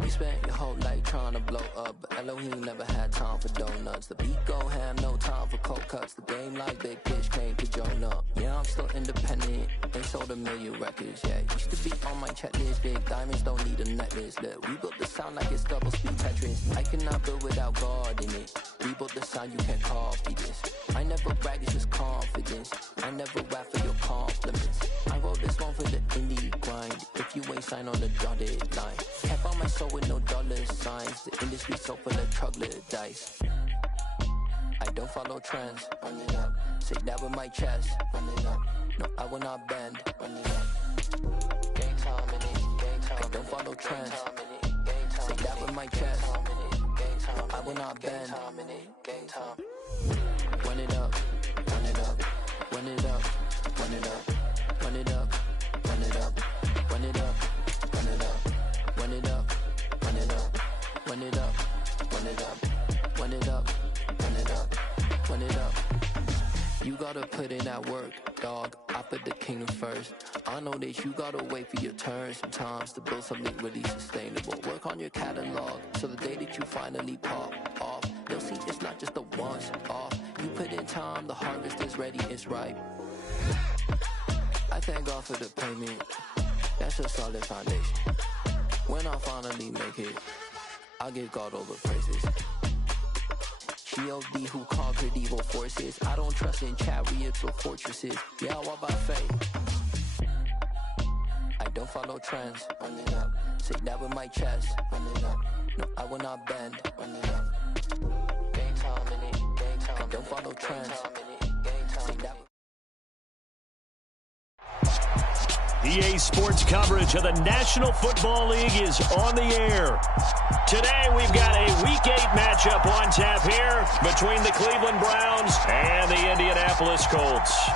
You spent your whole life trying to blow up, but Elohim never had time for donuts. The beat go ham, no time for cold cuts. The game like Big Pitch came to join up. Yeah, I'm still independent, ain't sold a million records yet. Used to be on my checklist, big diamonds don't need a necklace. Look, we built the sound like it's double speed Tetris. I cannot build without God in it. We built the sound, you can't copy this. I never brag, it's just confidence. I never rap for your compliments. I wrote this one for the indie grind. If you ain't signed on the dotted line, kept on my soul with no dollar signs. The industry so full of troglodytes. I don't follow trends. Run it up. Say that with my chest. Run it up. No, I will not bend. Run it up. Gang time in it. Gang time. I don't follow trends. Say that with my chest. No, I will not bend. Gang time. Run it up. Run it up. Run it up. Run it up. Run it up. Run it up. Run it up. Run it up. Run it up. Run it up. Run it up. Run it up. Run it up. Run it up. Run it up. You gotta put in that work, dog. I put the kingdom first. I know that you gotta wait for your turn sometimes to build something really sustainable. Work on your catalog so the day that you finally pop off, they'll see it's not just a once off. You put in time, the harvest is ready, it's ripe. I thank God for the payment. That's a solid foundation. When I finally make it, I'll give God all the praises. G.O.D. who conquered evil forces. I don't trust in chariots or fortresses. Yeah, I walk by faith. I don't follow trends. Run it up. Say that with my chest. Run it up. No, I will not bend. Run it up. Gang time in it. Gang time. I don't follow trends. Say that with EA Sports coverage of the National Football League is on the air. Today we've got a Week 8 matchup on tap here between the Cleveland Browns and the Indianapolis Colts.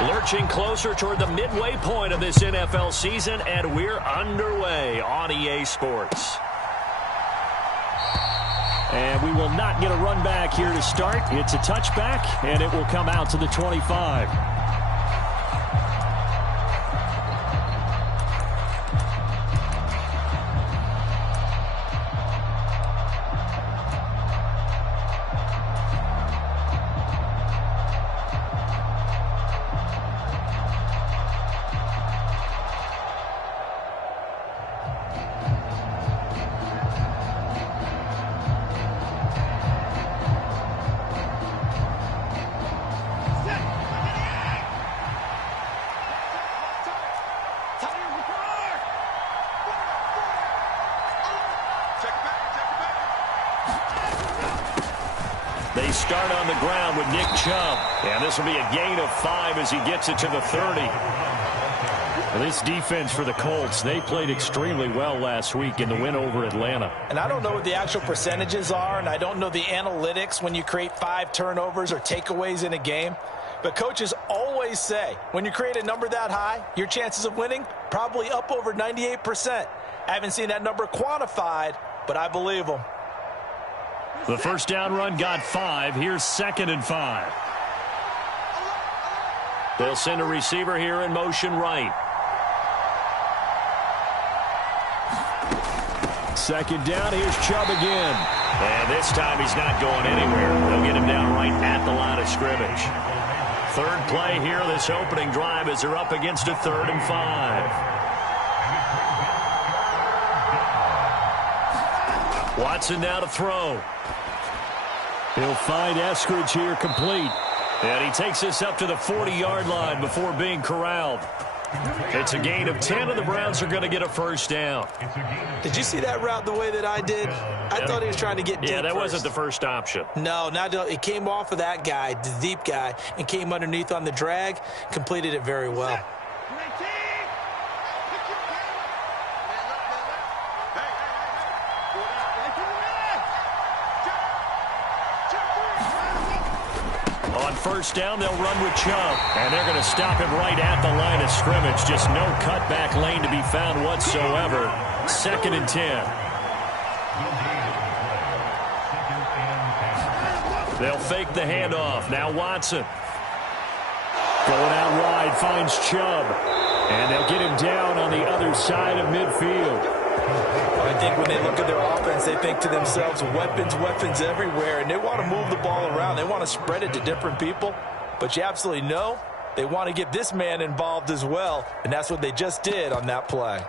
Lurching closer toward the midway point of this NFL season, and we're underway on EA Sports. And we will not get a run back here to start. It's a touchback, and it will come out to the 25. They start on the ground with Nick Chubb. And this will be a gain of 5 as he gets it to the 30. Well, this defense for the Colts, they played extremely well last week in the win over Atlanta. And I don't know what the actual percentages are, and I don't know the analytics when you create 5 turnovers or takeaways in a game. But coaches always say, when you create a number that high, your chances of winning probably up over 98%. I haven't seen that number quantified, but I believe them. The first down run got 5. Here's 2nd and 5. They'll send a receiver here in motion right. 2nd down. Here's Chubb again. And this time he's not going anywhere. They'll get him down right at the line of scrimmage. 3rd play here this opening drive as they're up against a 3rd and 5. Watson now to throw. He'll find Eskridge here complete. And he takes this up to the 40-yard line before being corralled. It's a gain of 10, and the Browns are going to get a first down. Did you see that route the way that I did? I thought he was trying to get deep. Yeah, that first. wasn't the first option. No, it came off of that guy, the deep guy, and came underneath on the drag, completed it very well. On first down, they'll run with Chubb. And they're going to stop him right at the line of scrimmage. Just no cutback lane to be found whatsoever. 2nd and 10. They'll fake the handoff. Now Watson. Going out wide, finds Chubb. And they'll get him down on the other side of midfield. I think when they look at their offense, they think to themselves, weapons everywhere, and they want to move the ball around. They want to spread it to different people, but you absolutely know they want to get this man involved as well, and that's what they just did on that play.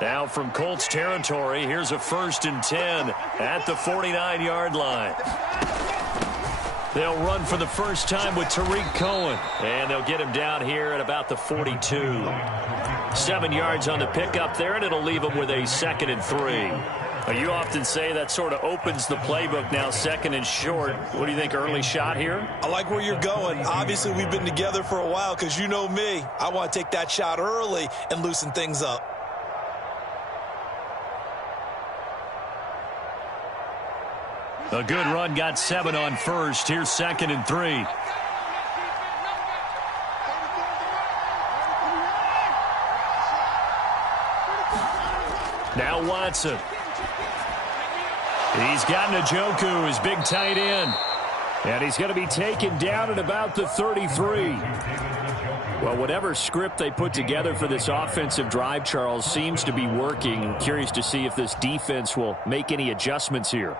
Now from Colts territory, here's a 1st and 10 at the 49-yard line. They'll run for the first time with Tariq Cohen, and they'll get him down here at about the 42. 7 yards on the pickup there, and it'll leave them with a 2nd and 3. You often say that sort of opens the playbook now, 2nd and short. What do you think, early shot here? I like where you're going. Obviously, we've been together for a while because you know me. I want to take that shot early and loosen things up. A good run, got 7 on first. Here's 2nd and 3. Now Watson. He's got Njoku, his big tight end. And he's going to be taken down at about the 33. Well, whatever script they put together for this offensive drive, Charles, seems to be working. I'm curious to see if this defense will make any adjustments here.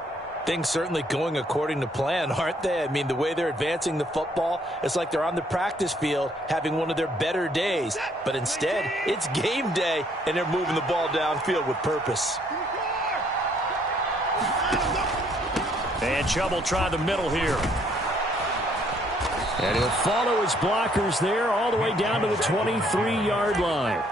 Things certainly going according to plan, aren't they? I mean, the way they're advancing the football, it's like they're on the practice field having one of their better days. But instead, it's game day, and they're moving the ball downfield with purpose. And Chubb will try the middle here. And he'll follow his blockers there all the way down to the 23-yard line.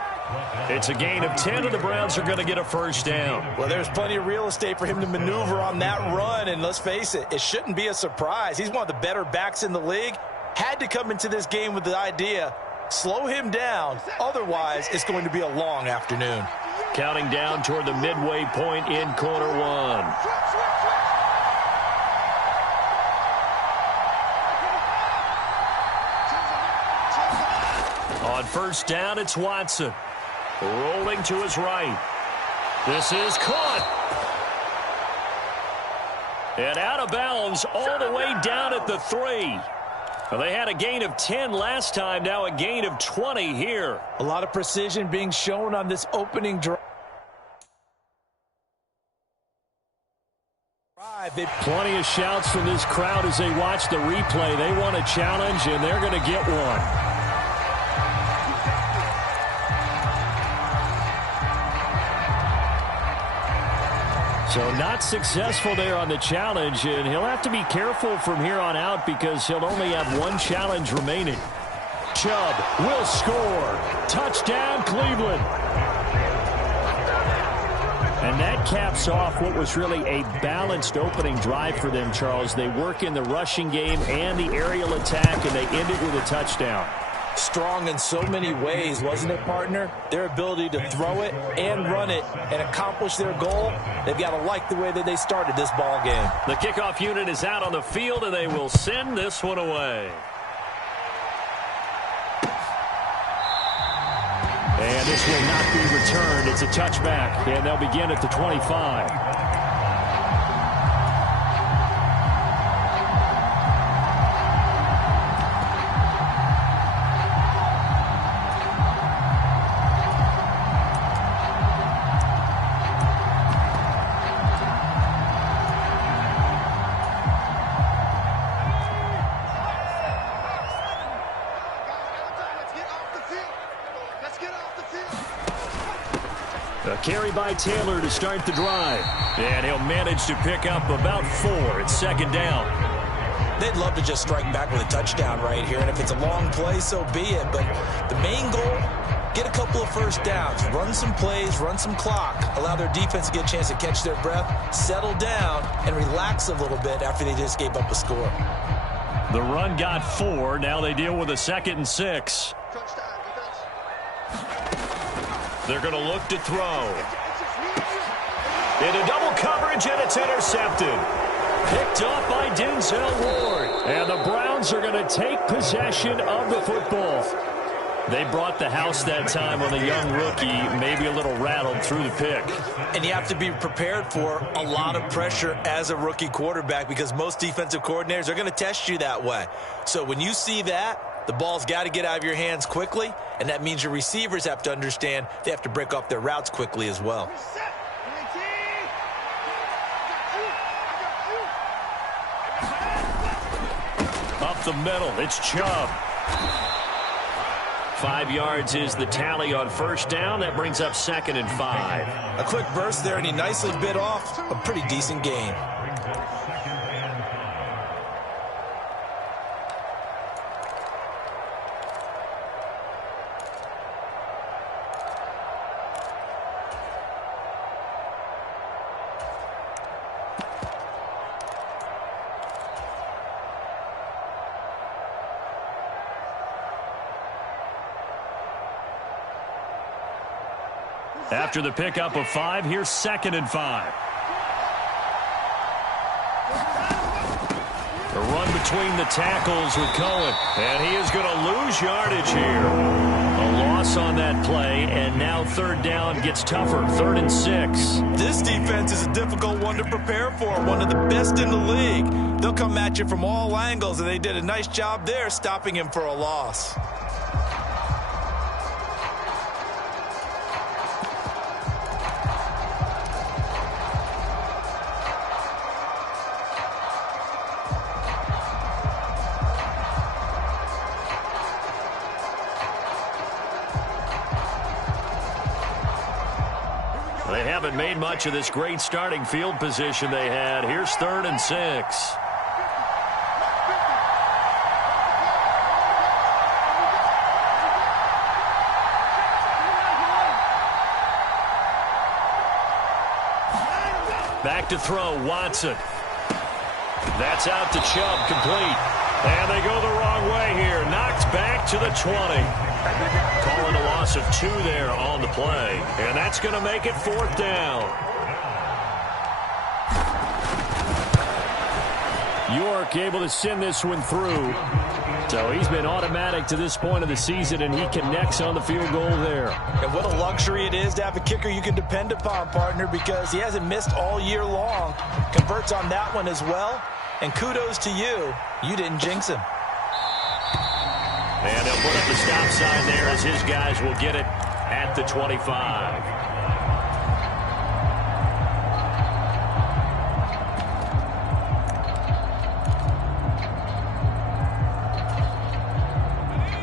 It's a gain of 10, and the Browns are going to get a first down. Well, there's plenty of real estate for him to maneuver on that run, and let's face it, it shouldn't be a surprise. He's one of the better backs in the league. Had to come into this game with the idea, slow him down, otherwise it's going to be a long afternoon. Counting down toward the midway point in quarter one. On first down, it's Watson. Rolling to his right. This is caught. And out of bounds all the way down at the 3. Well, they had a gain of 10 last time, now a gain of 20 here. A lot of precision being shown on this opening drive. Plenty of shouts from this crowd as they watch the replay. They want a challenge, and they're going to get one. So not successful there on the challenge, and he'll have to be careful from here on out because he'll only have one challenge remaining. Chubb will score. Touchdown, Cleveland. And that caps off what was really a balanced opening drive for them, Charles. They work in the rushing game and the aerial attack, and they end it with a touchdown. Strong in so many ways, wasn't it, partner? Their ability to throw it and run it and accomplish their goal, they've got to like the way that they started this ball game. The kickoff unit is out on the field, and they will send this one away. And this will not be returned. It's a touchback, and they'll begin at the 25. A carry by Taylor to start the drive. And he'll manage to pick up about 4. It's second down. They'd love to just strike back with a touchdown right here, and if it's a long play, so be it. But the main goal, get a couple of first downs, run some plays, run some clock, allow their defense to get a chance to catch their breath, settle down, and relax a little bit after they just gave up a score. The run got 4. Now they deal with a 2nd and 6. They're going to look to throw. Into double coverage, and it's intercepted. Picked off by Denzel Ward. And the Browns are going to take possession of the football. They brought the house that time on a young rookie, maybe a little rattled through the pick. And you have to be prepared for a lot of pressure as a rookie quarterback because most defensive coordinators are going to test you that way. So when you see that, the ball's got to get out of your hands quickly, and that means your receivers have to understand they have to break off their routes quickly as well. Up the middle, it's Chubb. 5 yards is the tally on first down. That brings up 2nd and 5. A quick burst there, and he nicely bit off a pretty decent gain. After the pickup of 5, here's 2nd and 5. A run between the tackles with Cohen. And he is going to lose yardage here. A loss on that play, and now 3rd down gets tougher. 3rd and 6. This defense is a difficult one to prepare for, one of the best in the league. They'll come at you from all angles, and they did a nice job there stopping him for a loss. They haven't made much of this great starting field position they had. Here's 3rd and 6. Back to throw, Watson. That's out to Chubb, complete. And they go the wrong way here. Knocked back to the 20. Calling a loss of 2 there on the play. And that's going to make it 4th down. York able to send this one through. So he's been automatic to this point of the season, and he connects on the field goal there. And what a luxury it is to have a kicker you can depend upon, partner, because he hasn't missed all year long. Converts on that one as well. And kudos to you. You didn't jinx him. And they'll put up the stop sign there as his guys will get it at the 25.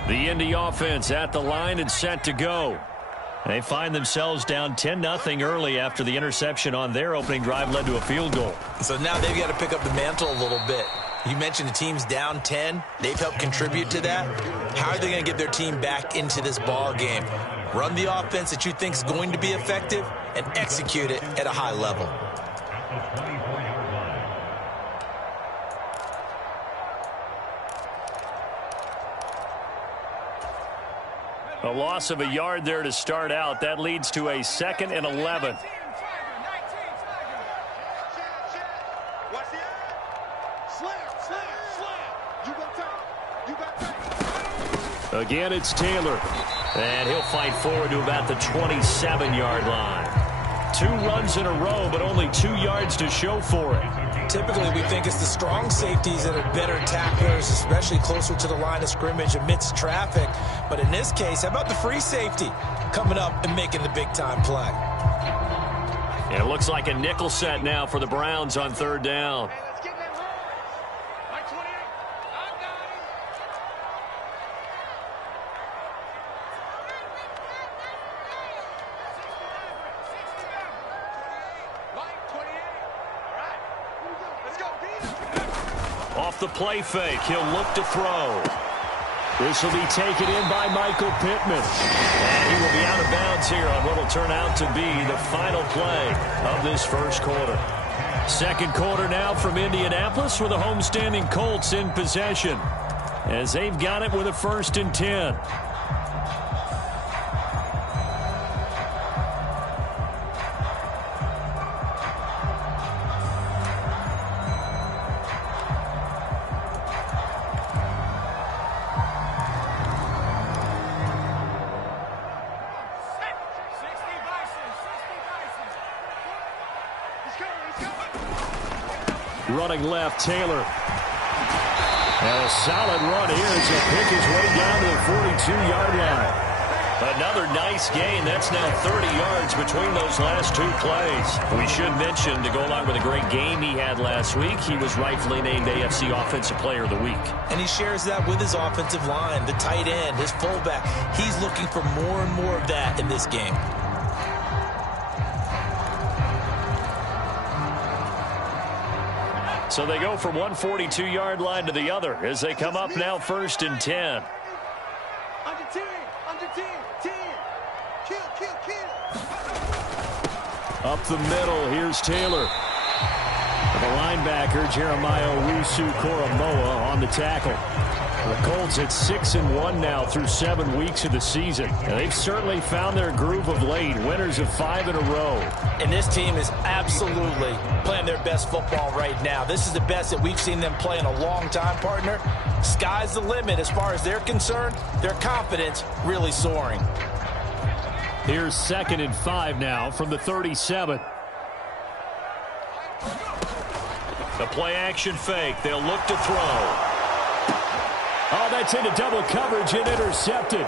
The Indy offense at the line and set to go. They find themselves down 10-0 early after the interception on their opening drive led to a field goal. So now they've got to pick up the mantle a little bit. You mentioned the team's down 10. They've helped contribute to that. How are they going to get their team back into this ball game? Run the offense that you think is going to be effective and execute it at a high level. A loss of a yard there to start out. That leads to a 2nd and 11. Again, it's Taylor. And he'll fight forward to about the 27-yard line. 2 runs in a row, but only 2 yards to show for it. Typically, we think it's the strong safeties that are better tacklers, especially closer to the line of scrimmage amidst traffic. But in this case, how about the free safety coming up and making the big-time play? And it looks like a nickel set now for the Browns on 3rd down. off the play fake. He'll look to throw. This will be taken in by Michael Pittman. And he will be out of bounds here on what will turn out to be the final play of this first quarter. Second quarter now from Indianapolis with the homestanding Colts in possession, as they've got it with a 1st and 10. Running left, Taylor. And a solid run here as he'll pick his way down to the 42-yard line. Another nice gain. That's now 30 yards between those last 2 plays. We should mention, to go along with a great game he had last week, he was rightfully named AFC Offensive Player of the Week. And he shares that with his offensive line, the tight end, his fullback. He's looking for more and more of that in this game. So they go from one 42-yard line to the other as they come up now 1st and 10. Under 10, 10. Kill. Up the middle, here's Taylor. The linebacker, Jeremiah Owusu-Koramoah, on the tackle. The Colts at 6-1 now through 7 weeks of the season. And they've certainly found their groove of late, winners of 5 in a row. And this team is absolutely playing their best football right now. This is the best that we've seen them play in a long time, partner. Sky's the limit as far as they're concerned. Their confidence really soaring. Here's 2nd and 5 now from the 37. The play action fake. They'll look to throw. Oh, that's into double coverage and intercepted.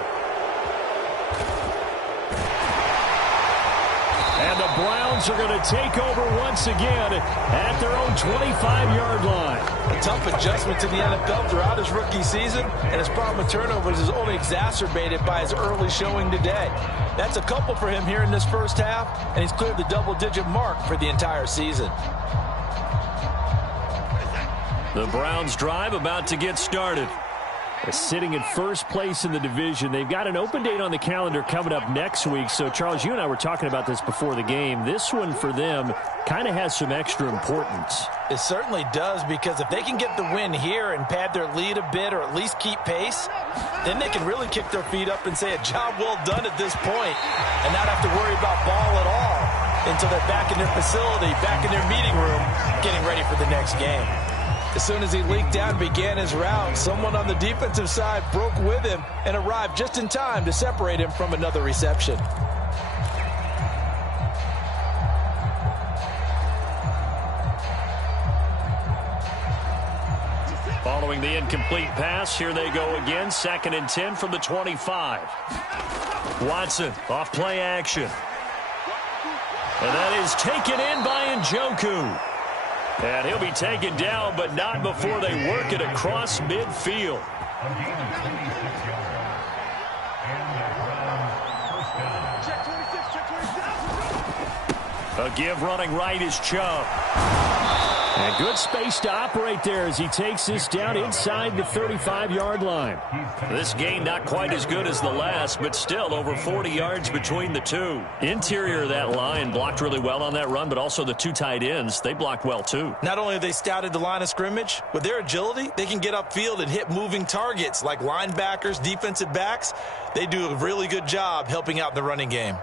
And the Browns are going to take over once again at their own 25-yard line. A tough adjustment to the NFL throughout his rookie season, and his problem with turnovers is only exacerbated by his early showing today. That's a couple for him here in this first half, and he's cleared the double-digit mark for the entire season. The Browns drive about to get started. Sitting in first place in the division. They've got an open date on the calendar coming up next week. So, Charles, you and I were talking about this before the game. This one for them kind of has some extra importance. It certainly does, because if they can get the win here and pad their lead a bit or at least keep pace, then they can really kick their feet up and say a job well done at this point and not have to worry about ball at all until they're back in their facility, back in their meeting room, getting ready for the next game. As soon as he leaked down and began his route, someone on the defensive side broke with him and arrived just in time to separate him from another reception. Following the incomplete pass, here they go again. 2nd and 10 from the 25. Watson off play action. And that is taken in by Njoku. And he'll be taken down, but not before they work it across midfield. A give running right is Chubb. And good space to operate there as he takes this down inside the 35-yard line. This gain not quite as good as the last, but still over 40 yards between the two. Interior of that line blocked really well on that run, but also the 2 tight ends, they blocked well too. Not only have they scouted the line of scrimmage, with their agility, they can get upfield and hit moving targets like linebackers, defensive backs. They do a really good job helping out the running game.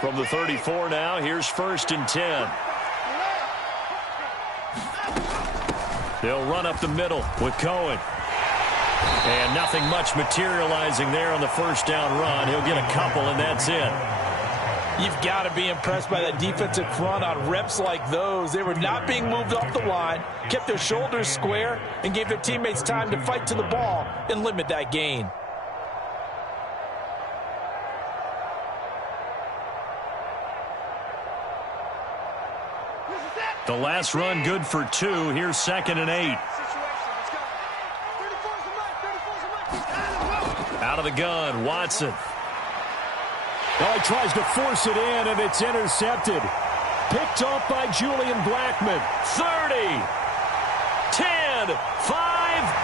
From the 34 now, here's 1st and 10. They'll run up the middle with Cohen. And nothing much materializing there on the first down run. He'll get a couple, and that's it. You've got to be impressed by that defensive front on reps like those. They were not being moved off the line, kept their shoulders square, and gave their teammates time to fight to the ball and limit that gain. The last run good for 2. Here's 2nd and 8. Out of the gun, Watson. Oh, he tries to force it in, and it's intercepted. Picked off by Julian Blackmon. 30, 10, 5,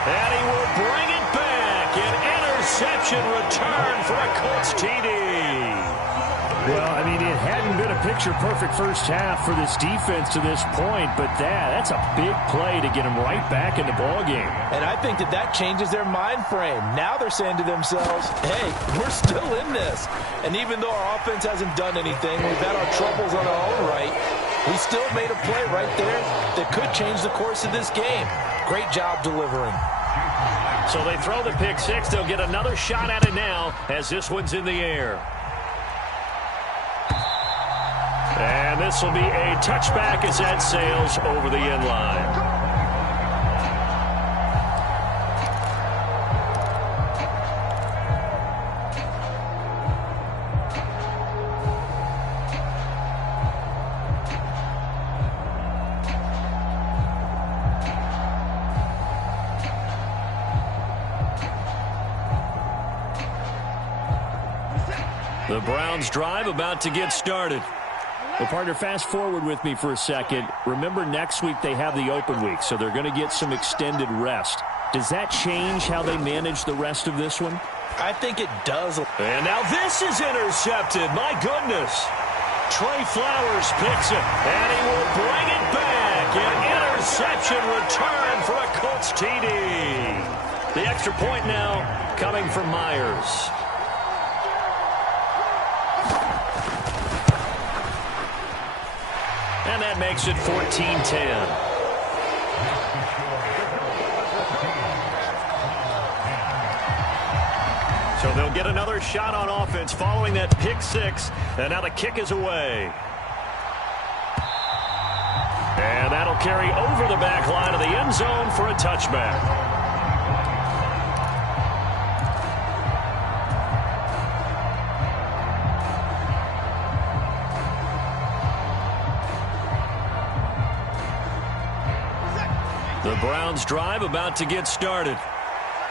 and he will bring it back. An interception return for a Colts TD. Well, I mean, it hadn't been a picture-perfect first half for this defense to this point, but that's a big play to get them right back in the ballgame. And I think that changes their mind frame. Now they're saying to themselves, hey, we're still in this. And even though our offense hasn't done anything, we've had our troubles on our own right, we still made a play right there that could change the course of this game. Great job delivering. So they throw the pick six. They'll get another shot at it now as this one's in the air. And this will be a touchback as that sails over the end line. The Browns drive about to get started. Well, partner, fast forward with me for a second. Remember, next week they have the open week, so they're going to get some extended rest. Does that change how they manage the rest of this one? I think it does. And now this is intercepted. My goodness. Trey Flowers picks it, and he will bring it back. An interception return for a Colts TD. The extra point now coming from Myers. And that makes it 14-10. So they'll get another shot on offense following that pick six. And now the kick is away. And that'll carry over the back line of the end zone for a touchback. The Browns drive about to get started.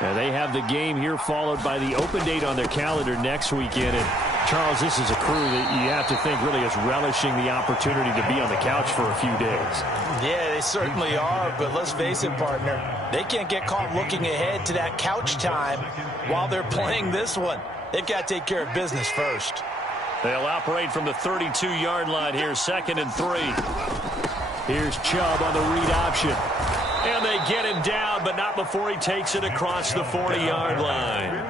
And they have the game here followed by the open date on their calendar next weekend. And Charles, this is a crew that you have to think really is relishing the opportunity to be on the couch for a few days. Yeah, they certainly are, but let's face it, partner. They can't get caught looking ahead to that couch time while they're playing this one. They've got to take care of business first. They'll operate from the 32-yard line here, 2nd and 3. Here's Chubb on the read option. And they get him down, but not before he takes it across the 40-yard line.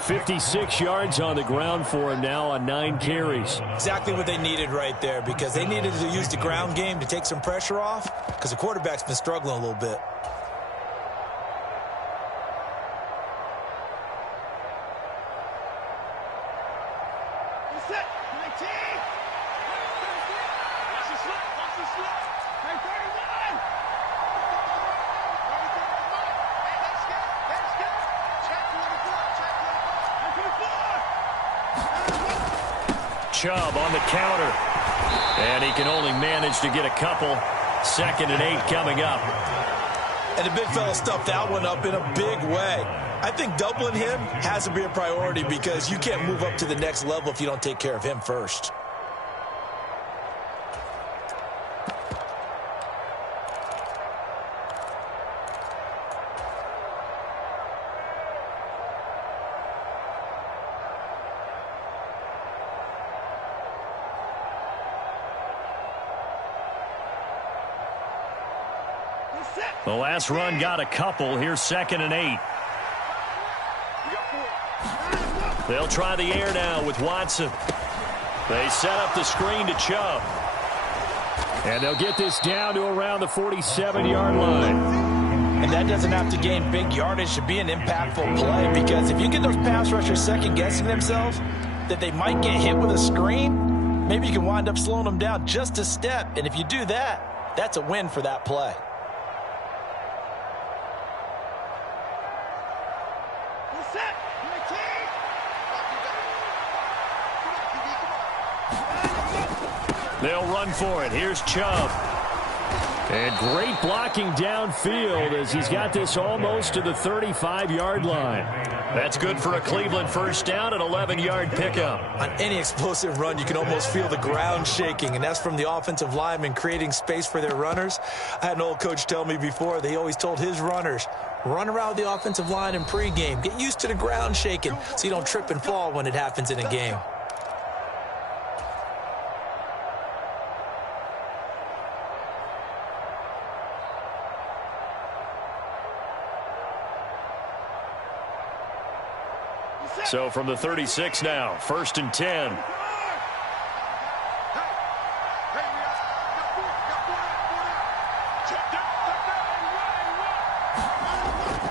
56 yards on the ground for him now on 9 carries. Exactly what they needed right there, because they needed to use the ground game to take some pressure off, because the quarterback's been struggling a little bit. Chubb on the counter. And he can only manage to get a couple. 2nd and 8 coming up. And the big fella stuffed that one up in a big way. I think doubling him has to be a priority, because you can't move up to the next level if you don't take care of him first. The last run got a couple. Here's 2nd and 8. They'll try the air now with Watson. They set up the screen to Chubb. And they'll get this down to around the 47-yard line. And that doesn't have to gain big yardage to be an impactful play, because if you get those pass rushers second-guessing themselves that they might get hit with a screen, maybe you can wind up slowing them down just a step. And if you do that, that's a win for that play. They'll run for it. Here's Chubb. And great blocking downfield as he's got this almost to the 35-yard line. That's good for a Cleveland first down, an 11-yard pickup. On any explosive run, you can almost feel the ground shaking, and that's from the offensive linemen creating space for their runners. I had an old coach tell me before, they always told his runners, run around the offensive line in pregame. Get used to the ground shaking so you don't trip and fall when it happens in a game. So from the 36 now, 1st and 10.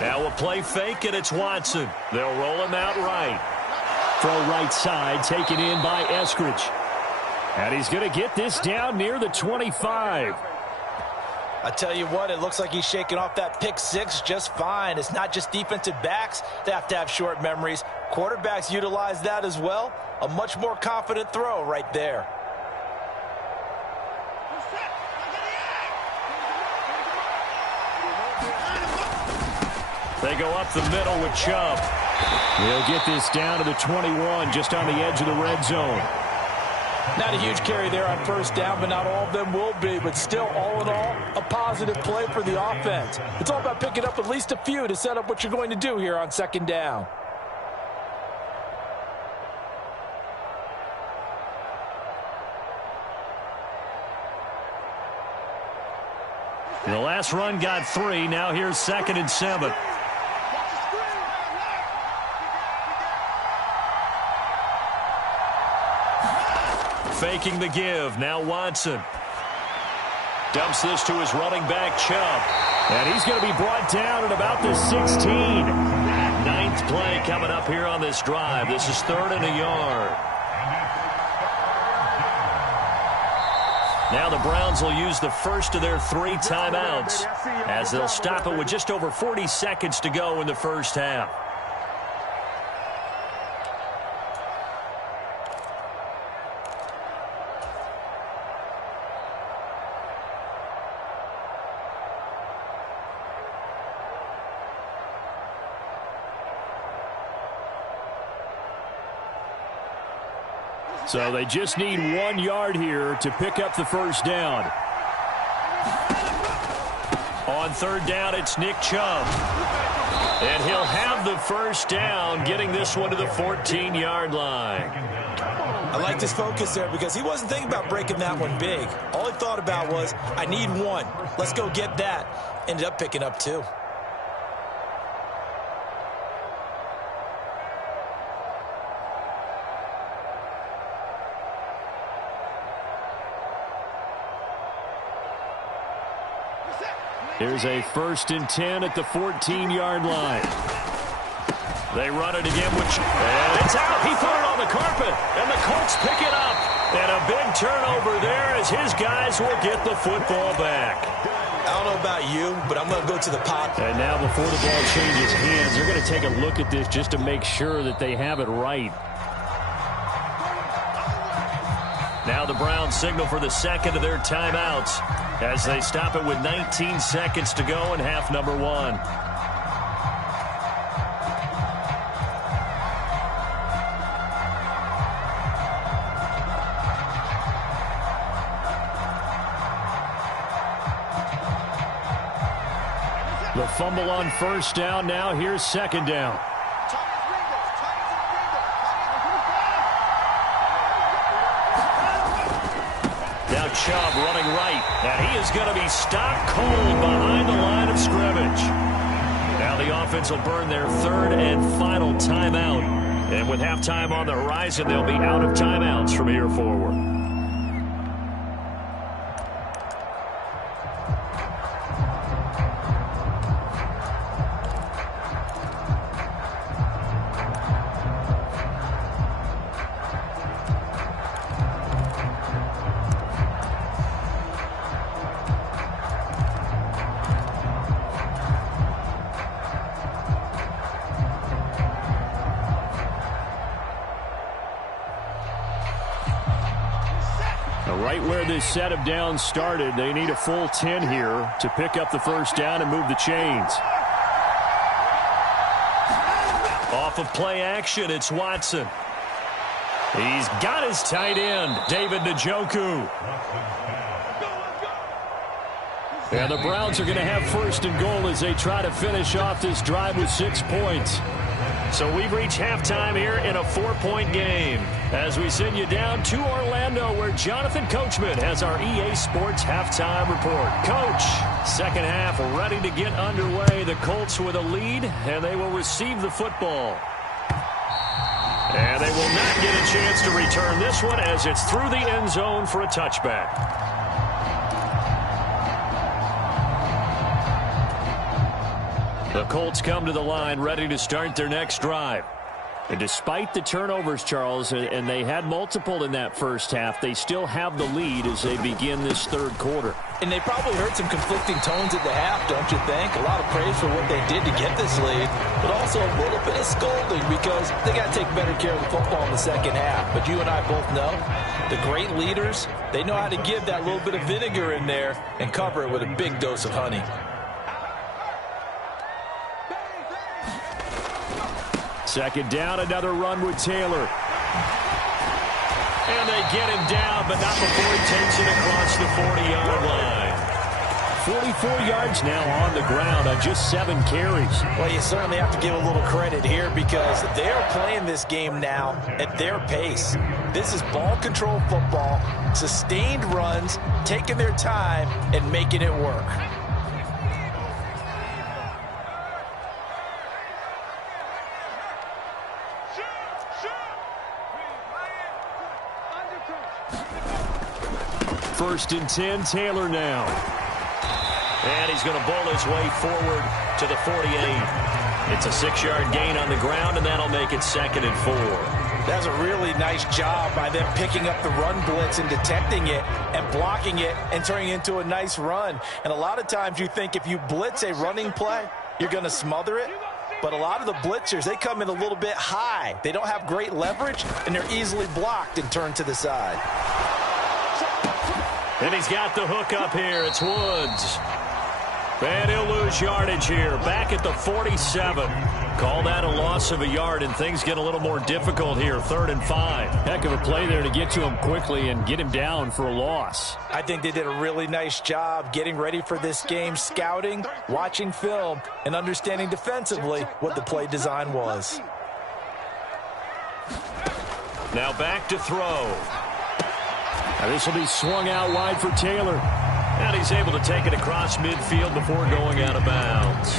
Now a play fake, and it's Watson. They'll roll him out right. Throw right side, taken in by Eskridge. And he's going to get this down near the 25. I tell you what, it looks like he's shaking off that pick six just fine. It's not just defensive backs that have short memories. Quarterbacks utilize that as well. A much more confident throw right there. They go up the middle with Chubb. They'll get this down to the 21, just on the edge of the red zone. Not a huge carry there on first down, but not all of them will be. But still, all in all, a positive play for the offense. It's all about picking up at least a few to set up what you're going to do here on second down. The last run got 3. Now here's 2nd and 7. Faking the give. Now Watson. Dumps this to his running back, Chubb. And he's going to be brought down at about the 16. 9th play coming up here on this drive. This is 3rd and a yard. Now the Browns will use the first of their 3 timeouts as they'll stop it with just over 40 seconds to go in the first half. So they just need 1 yard here to pick up the first down. On 3rd down, it's Nick Chubb. And he'll have the first down, getting this one to the 14-yard line. I liked his focus there because he wasn't thinking about breaking that one big. All he thought about was, I need 1. Let's go get that. Ended up picking up 2. Here's a 1st and 10 at the 14-yard line. They run it again with... And it's out. He threw it on the carpet. And the Colts pick it up. And a big turnover there as his guys will get the football back. I don't know about you, but I'm going to go to the pot. And now before the ball changes hands, they're going to take a look at this just to make sure that they have it right. Now the Browns signal for the 2nd of their timeouts as they stop it with 19 seconds to go in half number 1. The fumble on first down. Now here's 2nd down. Chubb running right, and he is going to be stopped cold behind the line of scrimmage. Now the offense will burn their 3rd and final timeout. And with halftime on the horizon, they'll be out of timeouts from here forward. right where this set of downs started. They need a full 10 here to pick up the first down and move the chains. Off of play action, it's Watson. He's got his tight end, David Njoku. And the Browns are going to have first and goal as they try to finish off this drive with 6 points. So we've reached halftime here in a 4-point game as we send you down to Orlando where Jonathan Coachman has our EA Sports halftime report. Coach, second half ready to get underway. The Colts with a lead, and they will receive the football. And they will not get a chance to return this one as it's through the end zone for a touchback. The Colts come to the line ready to start their next drive. And despite the turnovers, Charles, and they had multiple in that first half, they still have the lead as they begin this third quarter. And they probably heard some conflicting tones at the half, don't you think? A lot of praise for what they did to get this lead, but also a little bit of scolding because they got to take better care of the football in the second half. But you and I both know the great leaders, they know how to give that little bit of vinegar in there and cover it with a big dose of honey. Second down, another run with Taylor. And they get him down, but not before he takes it across the 40-yard line. 44 yards now on the ground on just 7 carries. Well, you certainly have to give a little credit here because they are playing this game now at their pace. This is ball control football, sustained runs, taking their time, and making it work. First and 10, Taylor now. And he's going to bowl his way forward to the 48. It's a 6-yard gain on the ground, and that'll make it second and 4. That's a really nice job by them picking up the run blitz and detecting it and blocking it and turning it into a nice run. And a lot of times you think if you blitz a running play, you're going to smother it. But a lot of the blitzers, they come in a little bit high. They don't have great leverage, and they're easily blocked and turned to the side. And he's got the hook up here. It's Woods. And he'll lose yardage here. Back at the 47. Call that a loss of a yard, and things get a little more difficult here. 3rd and 5. Heck of a play there to get to him quickly and get him down for a loss. I think they did a really nice job getting ready for this game, scouting, watching film, and understanding defensively what the play design was. Now back to throw. Now this will be swung out wide for Taylor. And he's able to take it across midfield before going out of bounds.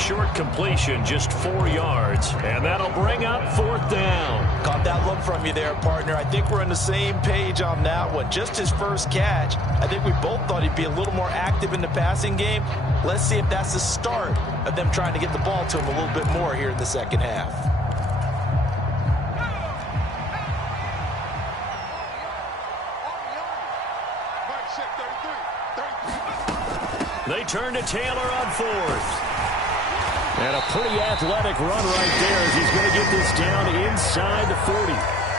Short completion, just 4 yards. And that'll bring up 4th down. Caught that look from you there, partner. I think we're on the same page on that one. Just his first catch. I think we both thought he'd be a little more active in the passing game. Let's see if that's the start of them trying to get the ball to him a little bit more here in the second half. They turn to Taylor on 4th. And a pretty athletic run right there as he's going to get this down inside the 40.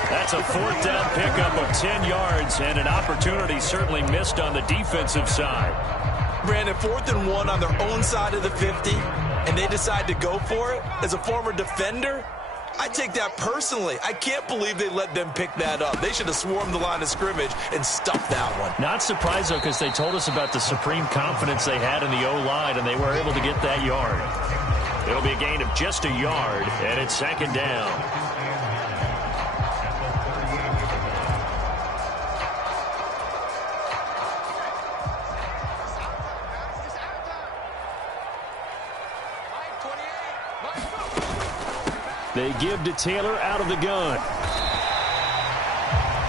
That's a 4th down pickup of 10 yards and an opportunity certainly missed on the defensive side. Brandon, 4th and 1 on their own side of the 50, and they decide to go for it. As a former defender, I take that personally. I can't believe they let them pick that up. They should have swarmed the line of scrimmage and stuffed that one. Not surprised, though, because they told us about the supreme confidence they had in the O-line, and they were able to get that yard. It'll be a gain of just a yard, and it's 2nd down. They give to Taylor out of the gun.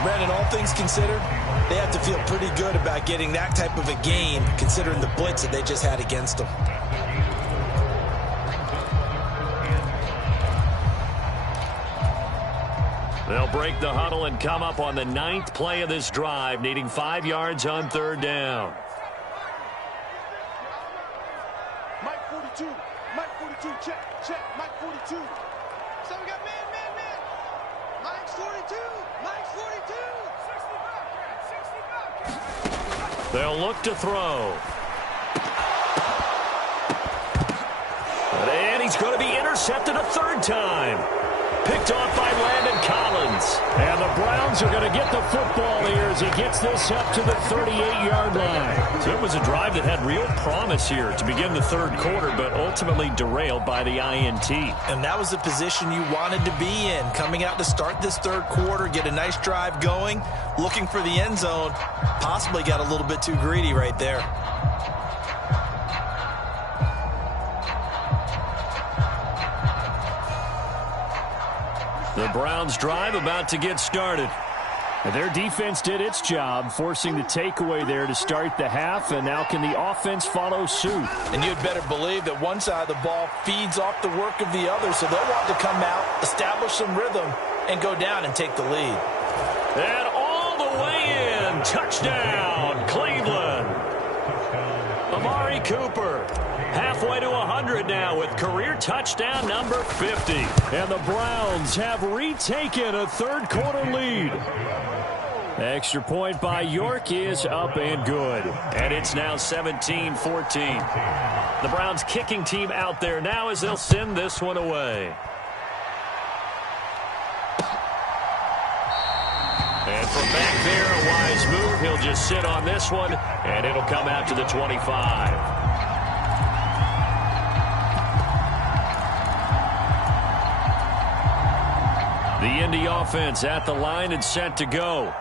Brandon, all things considered, they have to feel pretty good about getting that type of a game considering the blitz that they just had against them. They'll break the huddle and come up on the 9th play of this drive, needing 5 yards on 3rd down. Mike 42, Mike 42, check, Mike 42. So we got man. Mike's 42, Mike's 42. 65, They'll look to throw. And he's going to be intercepted a third time. Picked off by Landon Collins. And the Browns are going to get the football here as he gets this up to the 38-yard line. So it was a drive that had real promise here to begin the third quarter, but ultimately derailed by the INT. And that was the position you wanted to be in. Coming out to start this third quarter, get a nice drive going, looking for the end zone. Possibly got a little bit too greedy right there. The Browns drive about to get started. Their defense did its job, forcing the takeaway there to start the half, and now can the offense follow suit? And you'd better believe that one side of the ball feeds off the work of the other, so they'll want to come out, establish some rhythm, and go down and take the lead. And all the way in, touchdown, Cleveland. Amari Cooper, halfway to 100 now with career touchdown number 50. And the Browns have retaken a third quarter lead. Extra point by York is up and good. And it's now 17-14. The Browns kicking team out there now as they'll send this one away. And from back there, a wise move. He'll just sit on this one, and it'll come out to the 25. The Indy offense at the line and set to go.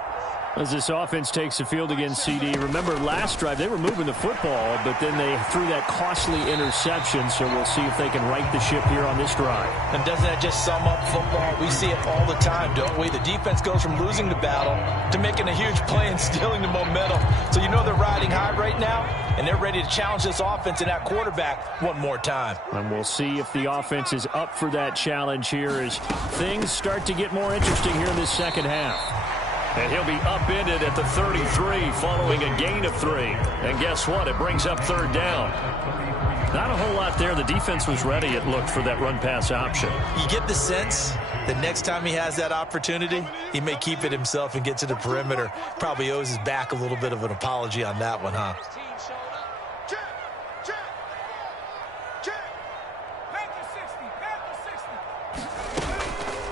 As this offense takes the field against CD, remember last drive they were moving the football, but then they threw that costly interception, so we'll see if they can right the ship here on this drive. And doesn't that just sum up football? We see it all the time, don't we? The defense goes from losing the battle to making a huge play and stealing the momentum. So you know they're riding high right now, and they're ready to challenge this offense and that quarterback one more time. And we'll see if the offense is up for that challenge here as things start to get more interesting here in this second half. And he'll be upended at the 33 following a gain of 3. And guess what? It brings up third down. Not a whole lot there. The defense was ready, it looked, for that run-pass option. You get the sense that next time he has that opportunity, he may keep it himself and get to the perimeter. Probably owes his back a little bit of an apology on that one, huh?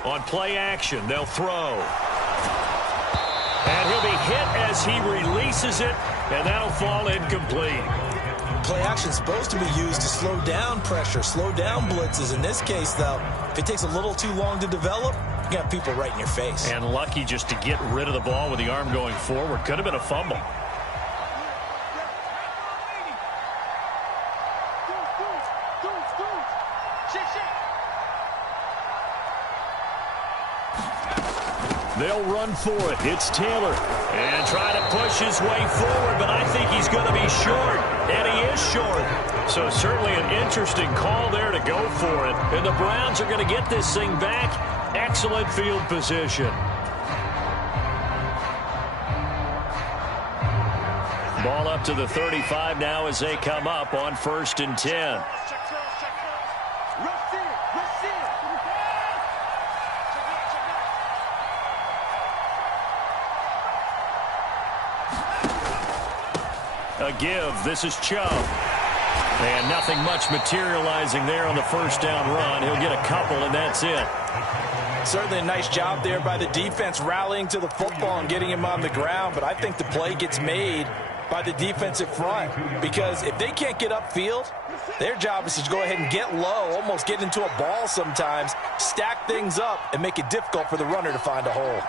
On play action, they'll throw. And he'll be hit as he releases it, and that'll fall incomplete. Play action supposed to be used to slow down pressure, slow down blitzes. In this case, though, if it takes a little too long to develop, you got people right in your face. And lucky just to get rid of the ball with the arm going forward. Could have been a fumble. They'll run for it. It's Taylor. And try to push his way forward, but I think he's going to be short. And he is short. So certainly an interesting call there to go for it. And the Browns are going to get this thing back. Excellent field position. Ball up to the 35 now as they come up on 1st and 10. A give. This is Chubb. And nothing much materializing there on the first down run. He'll get a couple, and that's it. Certainly a nice job there by the defense rallying to the football and getting him on the ground. But I think the play gets made by the defensive front, because if they can't get upfield, their job is to go ahead and get low, almost get into a ball sometimes, stack things up, and make it difficult for the runner to find a hole.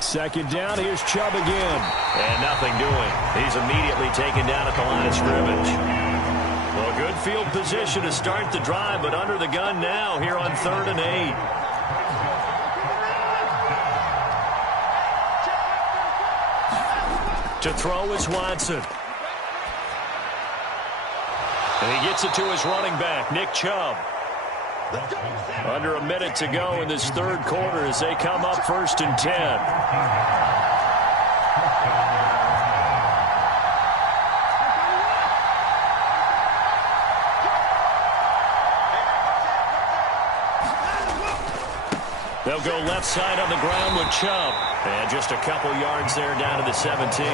Second down, here's Chubb again. And nothing doing. He's immediately taken down at the line of scrimmage. Well, good field position to start the drive, but under the gun now here on 3rd and 8. To throw is Watson. And he gets it to his running back, Nick Chubb. Under a minute to go in this third quarter as they come up 1st and 10. go left side on the ground with Chubb. And just a couple yards there down to the 17.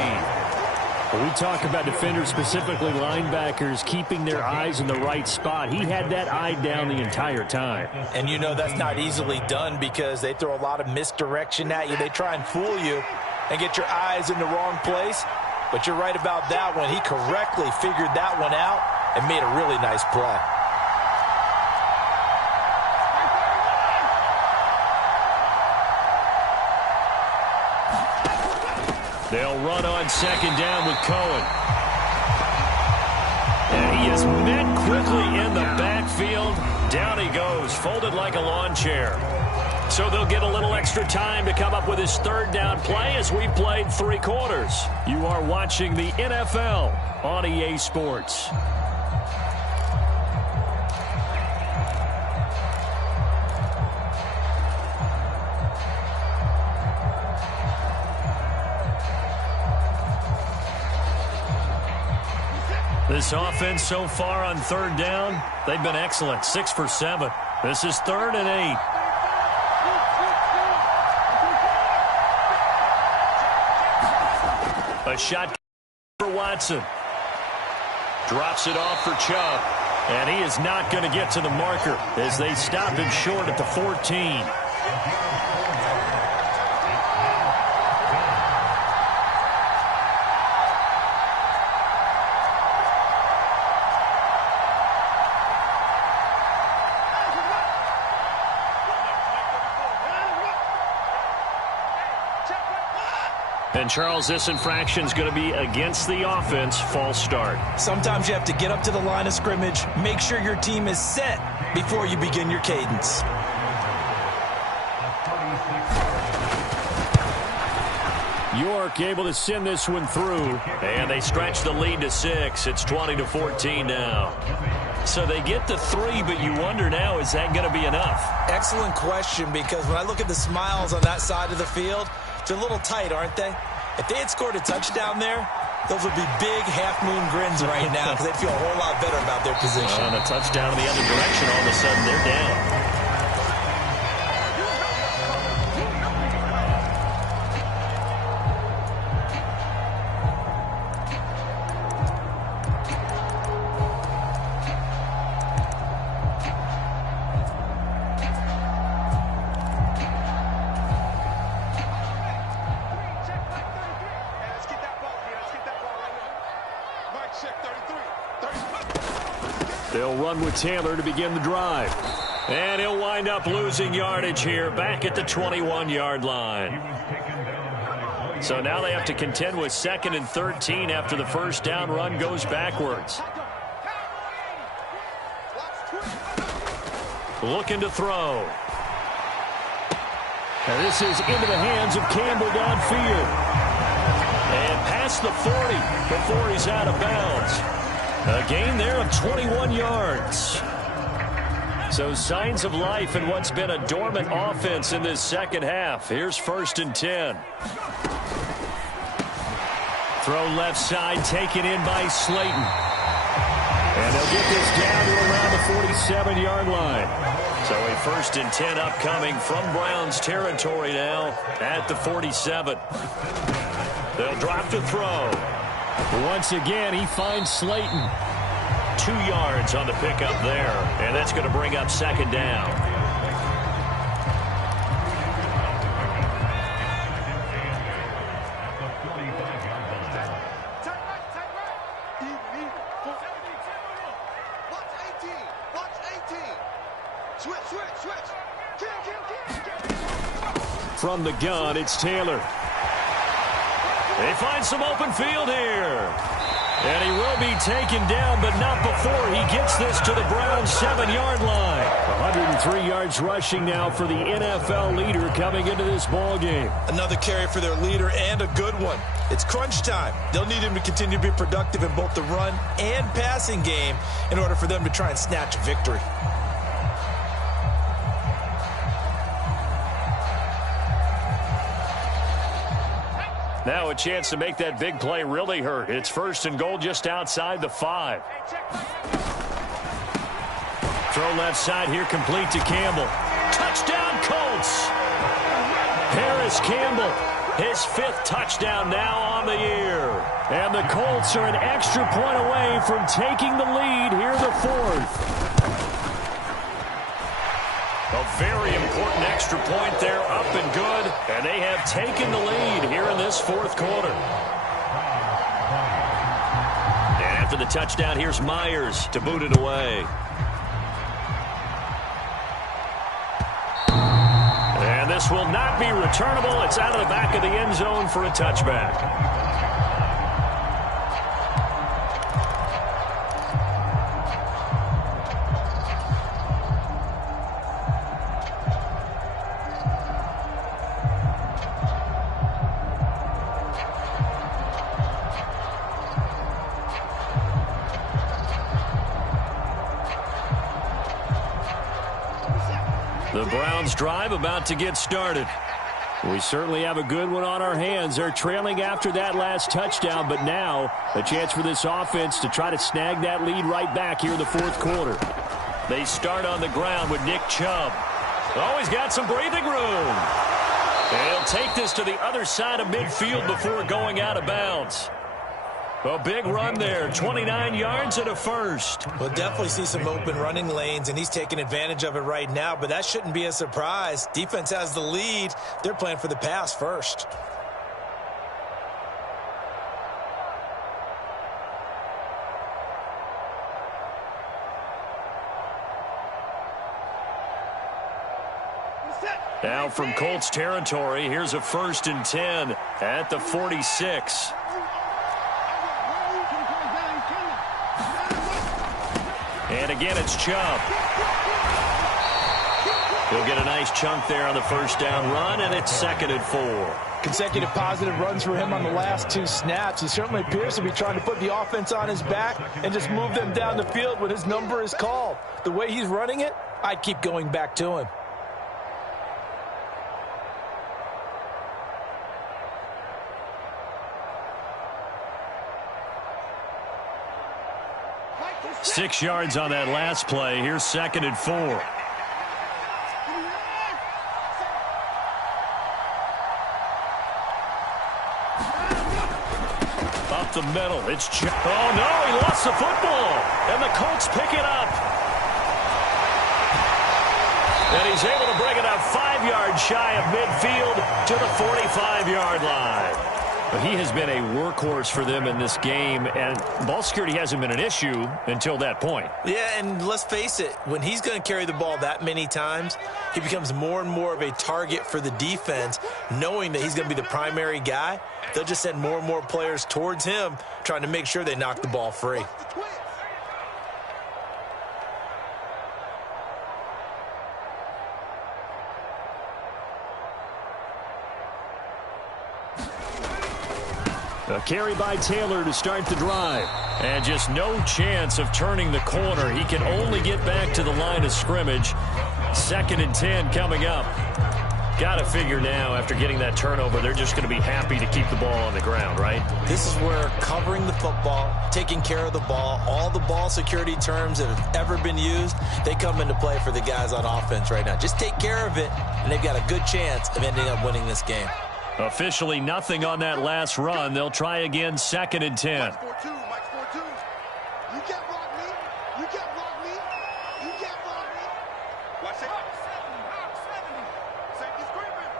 We talk about defenders, specifically linebackers, keeping their eyes in the right spot. He had that eye down the entire time. And you know that's not easily done because they throw a lot of misdirection at you. They try and fool you and get your eyes in the wrong place. But you're right about that one. He correctly figured that one out and made a really nice play. They'll run on second down with Cohen. And he is met quickly in the backfield. Down he goes, folded like a lawn chair. So they'll get a little extra time to come up with his third down play as we played 3 quarters. You are watching the NFL on EA Sports. This offense so far on third down, they've been excellent. 6 for 7. This is 3rd and 8. A shot for Watson. Drops it off for Chubb. And he is not going to get to the marker as they stop him short at the 14. And, Charles, this infraction is going to be against the offense. False start. Sometimes you have to get up to the line of scrimmage, make sure your team is set before you begin your cadence. York able to send this one through. And they stretch the lead to 6. It's 20-14 now. So they get the 3, but you wonder now, is that going to be enough? Excellent question, because when I look at the smiles on that side of the field, they're a little tight, aren't they? If they had scored a touchdown there, those would be big half-moon grins right now because they'd feel a whole lot better about their position. And a touchdown in the other direction, all of a sudden they're down. They'll run with Taylor to begin the drive. And he'll wind up losing yardage here back at the 21-yard line. So now they have to contend with 2nd and 13 after the first down run goes backwards. Looking to throw. And this is into the hands of Campbell downfield. And past the 40 before he's out of bounds. A gain there of 21 yards. So signs of life in what's been a dormant offense in this second half. Here's 1st and 10. Throw left side, taken in by Slayton. And they'll get this down to around the 47-yard line. So a 1st and 10 upcoming from Browns territory now at the 47. They'll drop to throw. Once again, he finds Slayton. 2 yards on the pickup there, and that's going to bring up 2nd down. From the gun, it's Taylor. They find some open field here. And he will be taken down, but not before he gets this to the Browns' 7-yard line. 103 yards rushing now for the NFL leader coming into this ball game. Another carry for their leader, and a good one. It's crunch time. They'll need him to continue to be productive in both the run and passing game in order for them to try and snatch a victory. Now a chance to make that big play really hurt. It's 1st and goal just outside the 5. Throw left side here complete to Campbell. Touchdown Colts! Paris Campbell, his 5th touchdown now on the year. And the Colts are an extra point away from taking the lead here in the 4th. A very important extra point there, up and good. And they have taken the lead here in this 4th quarter. And after the touchdown, here's Myers to boot it away. And this will not be returnable. It's out of the back of the end zone for a touchback. The Browns drive about to get started. We certainly have a good one on our hands. They're trailing after that last touchdown, but now a chance for this offense to try to snag that lead right back here in the 4th quarter. They start on the ground with Nick Chubb. Oh, he's got some breathing room. And he'll take this to the other side of midfield before going out of bounds. A big run there, 29 yards and a first. We'll definitely see some open running lanes, and he's taking advantage of it right now, but that shouldn't be a surprise. Defense has the lead. They're playing for the pass first. Now from Colts territory, here's a 1st and 10 at the 46. And again, it's Chubb. He'll get a nice chunk there on the 1st down run, and it's 2nd and 4. Consecutive positive runs for him on the last 2 snaps. He certainly appears to be trying to put the offense on his back and just move them down the field when his number is called. The way he's running it, I'd keep going back to him. Six yards on that last play. Here's 2nd and 4. Up the middle. It's oh no, he lost the football. And the Colts pick it up. And he's able to bring it up 5 yards shy of midfield to the 45-yard line. He has been a workhorse for them in this game, and ball security hasn't been an issue until that point. Yeah, and let's face it, when he's going to carry the ball that many times, he becomes more and more of a target for the defense, knowing that he's going to be the primary guy. They'll just send more and more players towards him, trying to make sure they knock the ball free. A carry by Taylor to start the drive. And just no chance of turning the corner. He can only get back to the line of scrimmage. 2nd and 10 coming up. Got to figure now, after getting that turnover, they're just going to be happy to keep the ball on the ground, right? This is where covering the football, taking care of the ball, all the ball security terms that have ever been used, they come into play for the guys on offense right now. Just take care of it, and they've got a good chance of ending up winning this game. Officially nothing on that last run. They'll try again, 2nd and 10. Mike 4-2. You can't block me. You can't block me. You can't block me. Watch it. Hawk 70. Safety's creeping.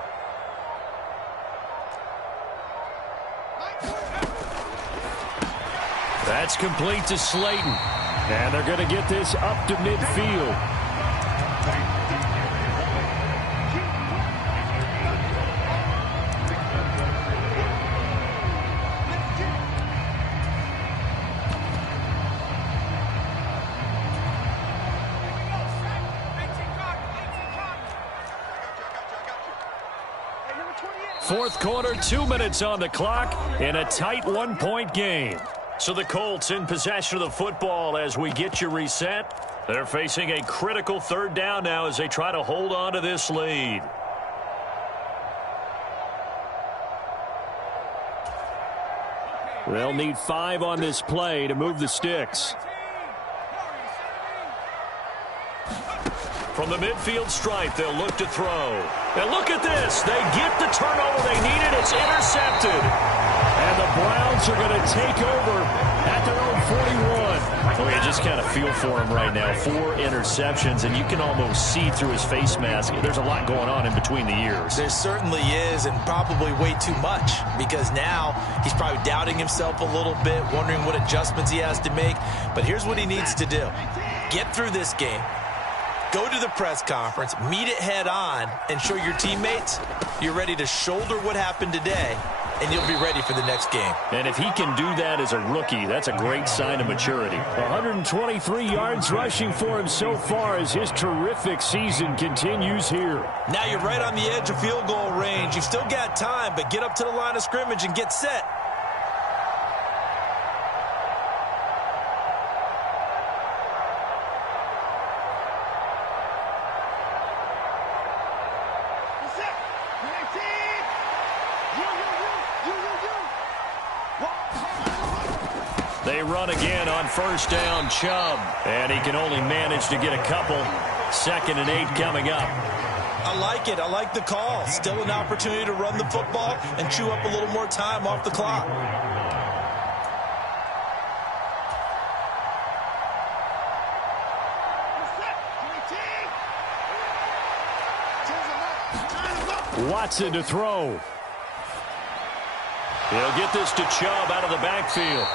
That's complete to Slayton. And they're going to get this up to midfield. Fourth quarter, 2 minutes on the clock in a tight 1-point game. So the Colts in possession of the football as we get you reset. They're facing a critical 3rd down now as they try to hold on to this lead. They'll need 5 on this play to move the sticks. From the midfield stripe, they'll look to throw. And look at this. They get the turnover they needed. It's intercepted. And the Browns are going to take over at their own 41. Well, you just kind of feel for him right now. 4 interceptions, and you can almost see through his face mask. There's a lot going on in between the ears. There certainly is, and probably way too much, because now he's probably doubting himself a little bit, wondering what adjustments he has to make. But here's what he needs to do. Get through this game. Go to the press conference, meet it head on, and show your teammates you're ready to shoulder what happened today, and you'll be ready for the next game. And if he can do that as a rookie, that's a great sign of maturity. 123 yards rushing for him so far as his terrific season continues here. Now you're right on the edge of field goal range. You've still got time, but get up to the line of scrimmage and get set. They run again on first down, Chubb. And he can only manage to get a couple. 2nd and 8 coming up. I like it. I like the call. Still an opportunity to run the football and chew up a little more time off the clock. Watson to throw. He'll get this to Chubb out of the backfield.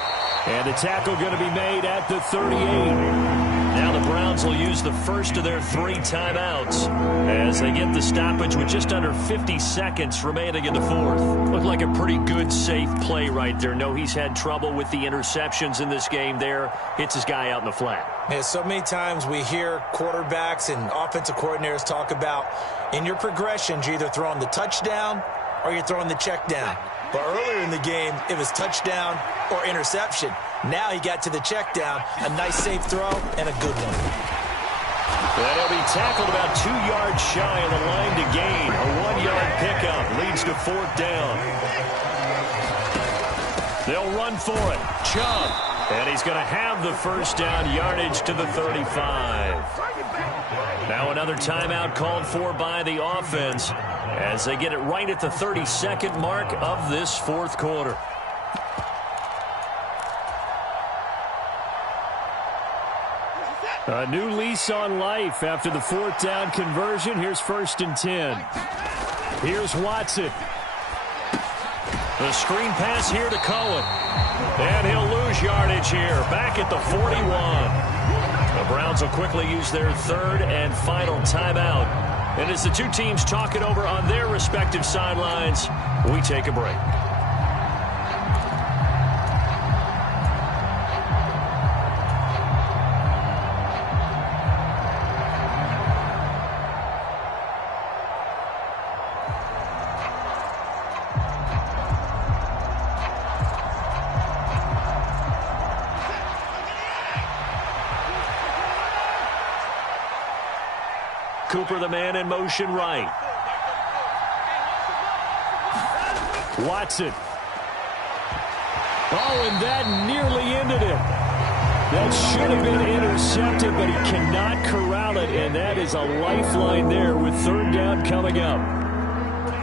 And the tackle going to be made at the 38. Now the Browns will use the first of their 3 timeouts as they get the stoppage with just under 50 seconds remaining in the 4th. Looked like a pretty good, safe play right there. No, he's had trouble with the interceptions in this game there. Hits his guy out in the flat. Yeah, so many times we hear quarterbacks and offensive coordinators talk about in your progressions, you're either throwing the touchdown or you're throwing the check down. But earlier in the game, it was touchdown or interception. Now he got to the check down, a nice safe throw, and a good one. And he'll be tackled about 2 yards shy of the line to gain. A 1-yard pickup leads to 4th down. They'll run for it. Chubb. And he's going to have the first down, yardage to the 35. Now another timeout called for by the offense as they get it right at the 32nd mark of this 4th quarter. A new lease on life after the 4th down conversion. Here's 1st and 10. Here's Watson. The screen pass here to Cohen. And he'll lose yardage here. Back at the 41. The Browns will quickly use their 3rd and final timeout. And as the 2 teams talk it over on their respective sidelines, we take a break. Cooper, the man in motion right. Watson. Oh, and that nearly ended it. That should have been intercepted, but he cannot corral it, and that is a lifeline there with 3rd down coming up.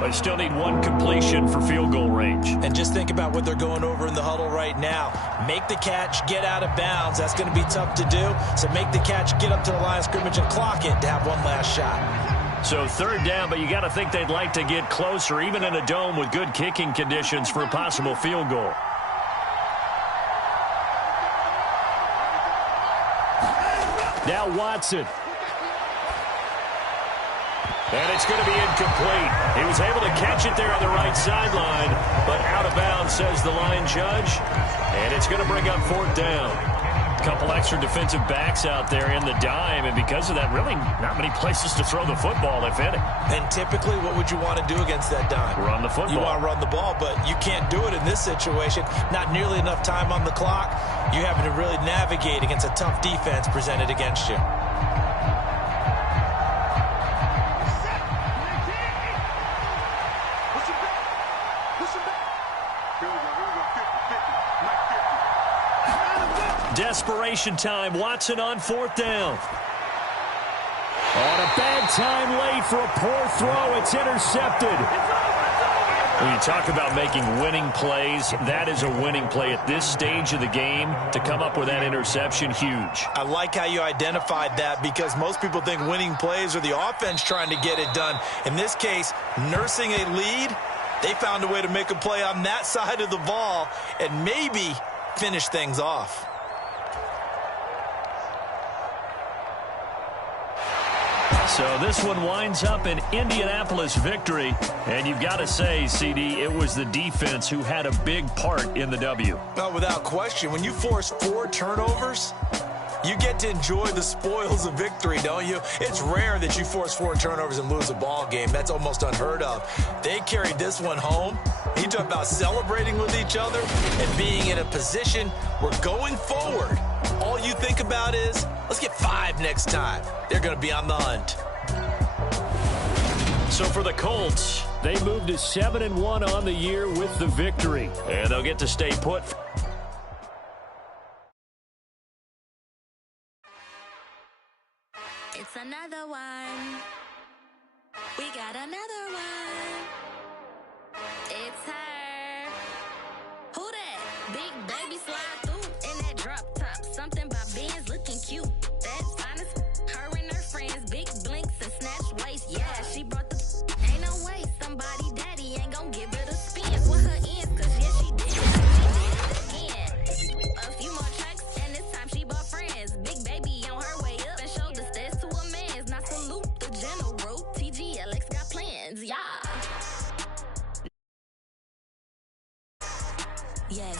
They still need 1 completion for field goal range. And just think about what they're going over in the huddle right now. Make the catch, get out of bounds. That's going to be tough to do. So make the catch, get up to the line of scrimmage, and clock it to have 1 last shot. So 3rd down, but you got to think they'd like to get closer, even in a dome with good kicking conditions for a possible field goal. Now Watson. And it's going to be incomplete. He was able to catch it there on the right sideline, but out of bounds, says the line judge. And it's going to bring up 4th down. A couple extra defensive backs out there in the dime, and because of that, really not many places to throw the football, if any. And typically, what would you want to do against that dime? Run the football. You want to run the ball, but you can't do it in this situation. Not nearly enough time on the clock. You're having to really navigate against a tough defense presented against you. Desperation time. Watson on 4th down. On a bad time late for a poor throw. It's intercepted. When you talk about making winning plays, that is a winning play at this stage of the game. To come up with that interception, huge. I like how you identified that because most people think winning plays are the offense trying to get it done. In this case, nursing a lead, they found a way to make a play on that side of the ball and maybe finish things off. So this one winds up an Indianapolis victory. And you've got to say, CD, it was the defense who had a big part in the W. Well, without question, when you force 4 turnovers, you get to enjoy the spoils of victory, don't you? It's rare that you force 4 turnovers and lose a ball game. That's almost unheard of. They carried this one home. You talk about celebrating with each other and being in a position where going forward, all you think about is, let's get 5 next time. They're going to be on the hunt. So for the Colts, they moved to 7-1 on the year with the victory. And they'll get to stay put. It's another one. We got another one. It's her. Who that? Big baby slide through in that drop top. Something by Benz looking cute. That's honest. Her and her friends, big blinks and snatch waist. Yeah, she brought the. Ain't no way somebody daddy ain't gonna give it a spin with her ends, cause yeah, she did it. She did it again. A few more tracks, and this time she bought friends. Big baby on her way up and showed the stairs to a man's. Now salute the general. TGLX got plans, yeah. Yes.